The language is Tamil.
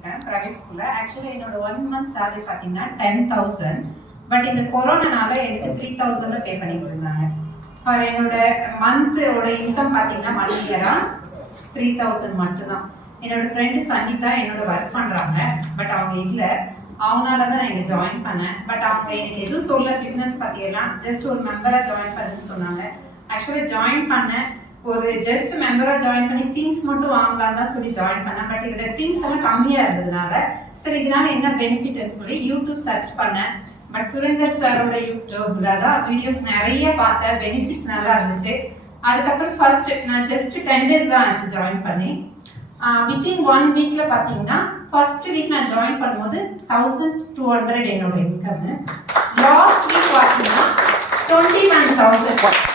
இருக்கேன் பிரைவேட் ஸ்கூல்ல. ஆக்சுவலி என்னோட 1 மந்த் சேலரி பார்த்தீங்கன்னா 10,000. பட் இந்த கொரோனானால எனக்கு 3,000 பே பண்ணிட்டு இருந்தாங்க. ஃபார் என்னோட மந்தோட இன்கம் பார்த்தீங்கன்னா 1 இயரா 3,000 மட்டும்தான். என்னோட ஃப்ரெண்டு சங்கீதா என்னோட ஒர்க் பண்றாங்க. பட் அவங்க இல்லை, அவங்களால தான் நான் இங்கே ஜாயின் பண்ணேன். பட் அவங்க எனக்கு எதுவும் சொல்ல பிஸ்னஸ் பற்றியெல்லாம் ஜஸ்ட் ஒரு மெம்பராக ஜாயின் பண்ணுன்னு சொன்னாங்க. ஆக்சுவலி ஜாயின் பண்ணேன், ஒரு ஜஸ்ட் மெம்பரா ஜாயின் பண்ணி திங்ஸ் மட்டும் வாங்கலாம் தான் சொல்லி ஜாயின் பண்ணேன். பட் இதுல திங்ஸ் எல்லாம் கம்மியா இருந்ததுனால சரி இதனால என்ன பெனிஃபிட்னு சொல்லி யூடியூப் சர்ச் பண்ணேன். பட் சுரேந்தர் சாரோட யூடியூப்ல தான் வீடியோஸ் நிறைய பார்த்தேன், பெனிஃபிட்ஸ் நல்லா இருந்துச்சு. அதுக்கப்புறம் ஃபர்ஸ்ட் நான் ஜஸ்ட் 10 டேஸ் தான் ஆச்சு ஜாயின் பண்ணி. வித்தின் 1 வீக்ல பாத்தீங்கன்னா ஃபர்ஸ்ட் வீக் நான் ஜாயின் பண்ணும்போது 1,200 என்னோட இன்கம். லாஸ்ட் வீக் பாத்தீங்கன்னா 21,000.